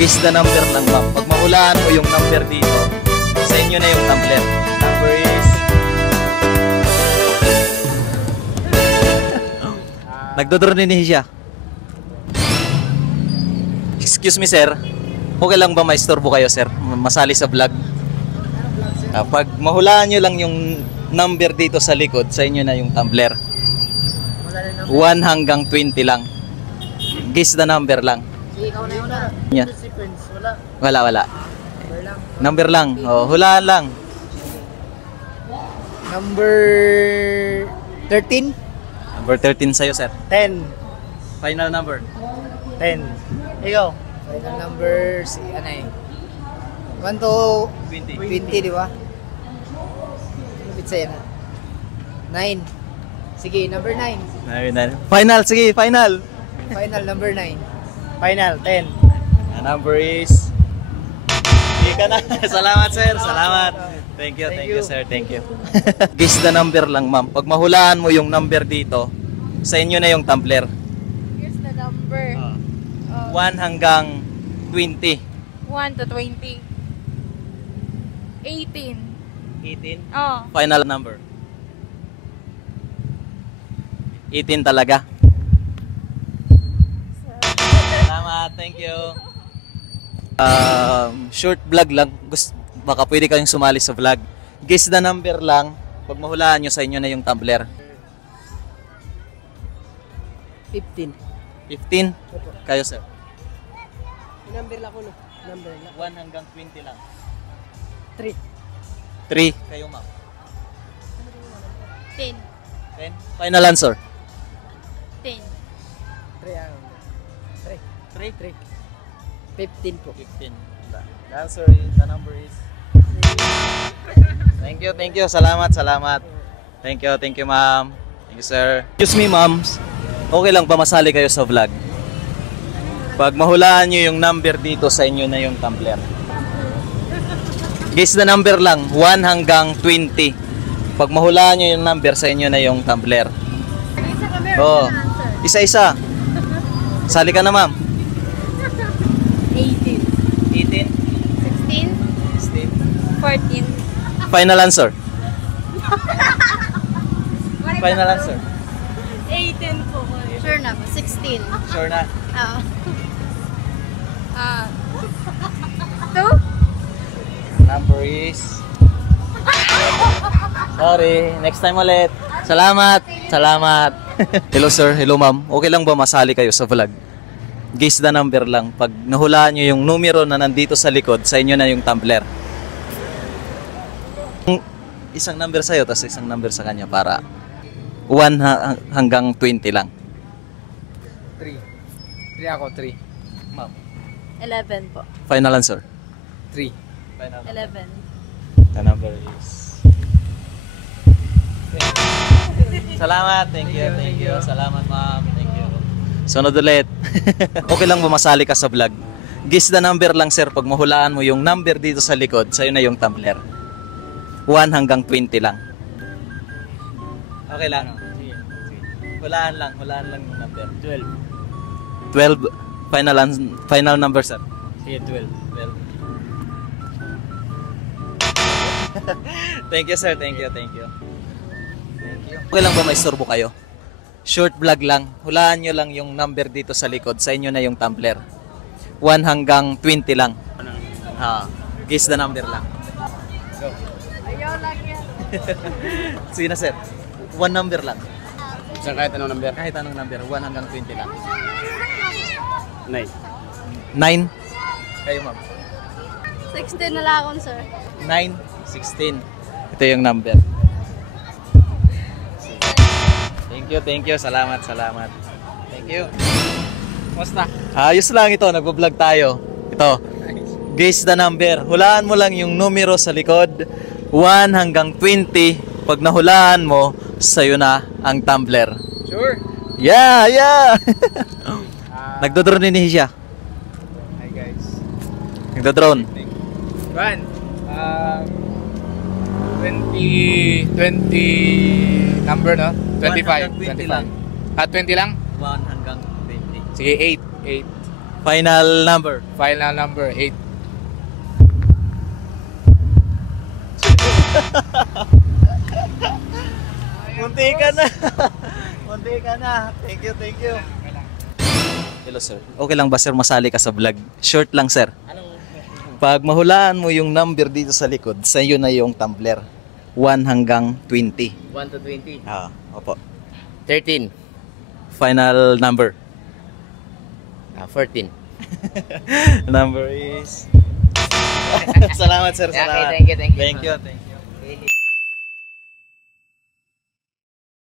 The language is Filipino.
Guess the number lang, ma'am. Pag mahulaan mo yung number dito, sa inyo na yung tumbler. Number is... Nagdodronihin siya. Excuse me, sir. Okay lang ba maistorbo kayo, sir? Masali sa vlog? Pag mahulaan nyo lang yung number dito sa likod, sa inyo na yung tumbler. 1 hanggang 20 lang. Guess the number lang. Ikaw na yun na. Yeah. Sequence, wala. Wala. Number lang. Number lang. Oh, hulaan lang. Number 13? Number 13 sa'yo, sir. 10. Final number. 10. Ikaw? Final number, si, ano eh? 1 to 20, di ba? Lupit sa'yo na. 9. Sige, number 9. Final, sige, final. Final, number 9. Final, 10. The number is... Hindi ka na. Salamat, sir. Salamat. Thank you, sir. Thank you. Guess the number lang, ma'am. Pag mahulaan mo yung number dito, sa inyo na yung tumbler. Here's the number. 1 hanggang 20. 1 to 20. 18. 18? Oh. Final number. 18 talaga. Salamat, thank you. Short vlog lang. Baka pwede kayong sumali sa vlog. Guess the number lang. Pag mahulaan nyo, sa inyo na yung tumbler. 15. 15? Kayo, sir. Number lang ko, no? Number lang. 1 hanggang 20 lang. 3. 3. Kayo, ma'am. 10. 10? Final answer. 10. 3 ang. 3. 3? 15 po. 15. The answer is, the number is... Thank you. Salamat. Thank you, ma'am. Thank you, sir. Excuse me, ma'am. Okay lang ba masali kayo sa vlog? Pag mahulaan nyo yung number dito, sa inyo na yung tumbler. Guess the number lang, 1 hanggang 20. Pag mahulaan nyo yung number, sa inyo na yung tumbler. Oo. Isa-isa. Sali ka na, ma'am. 18. 18? 16. 16. 14. Final answer. Final answer. 18 po. Sure na po. 16. Sure na. Oo. 2? Number is... Sorry, next time ulit. Salamat. Hello, sir. Hello, ma'am. Okay lang ba masali kayo sa vlog? Guess the number lang. Pag nahulaan nyo yung numero na nandito sa likod, sa inyo na yung tumbler. Isang number sa'yo, tapos isang number sa kanya para 1 hanggang 20 lang. 3 ako, 3. Ma'am. 11 po. Final answer. 3. Final. 11. The number is... Salamat. Thank you. Salamat, ma'am. Thank you. Sunod ulit. Okay lang ba masali ka sa vlog? Guess the number lang, sir. Pag mahulaan mo yung number dito sa likod, sa'yo na yung tumbler. 1 hanggang 20 lang. Okay lang. Sige. Hulaan lang yung number. 12. 12. Final number, sir. Sige, 12. Thank you, sir. Thank you. Okay lang ba maistorbo kayo? Short vlog lang. Hulaan nyo lang yung number dito sa likod. Sa inyo na yung tumbler. 1 hanggang 20 lang. Guess the number lang. Go. Ayaw lang yan. Sige na, sir. 1 number lang. Isang kahit anong number? Kahit anong number. 1 hanggang 20 lang. 9. 9? Kayo, ma'am. 16 na lang akong, sir. 9, 16. Ito yung number. Thank you. Salamat. Thank you. Kumusta? Ayos lang ito. Nagbo-vlog tayo. Ito. Guess the number. Hulaan mo lang yung numero sa likod. 1 hanggang 20. Pag nahulaan mo, sa'yo na ang tumbler. Sure. Yeah. Nagdodrone siya. Hi guys. Nagdodrone. 20 number, no? 25. 1 hanggang 20 lang. 20 lang? 1 hanggang 20. Sige, 8. Final number. Final number 8. Munti ka na. Munti ka na. Thank you, thank you. Hello sir. Okay lang ba sir masali ka sa vlog? Short lang sir. Pag mahulaan mo yung number dito sa likod, sa iyo na yung tumbler. 1 hanggang 20. 1 to 20. Ah, opo. 13. Final number. 14. Number is... Salamat sir, Okay, salamat. thank you, thank you. Thank you, thank you.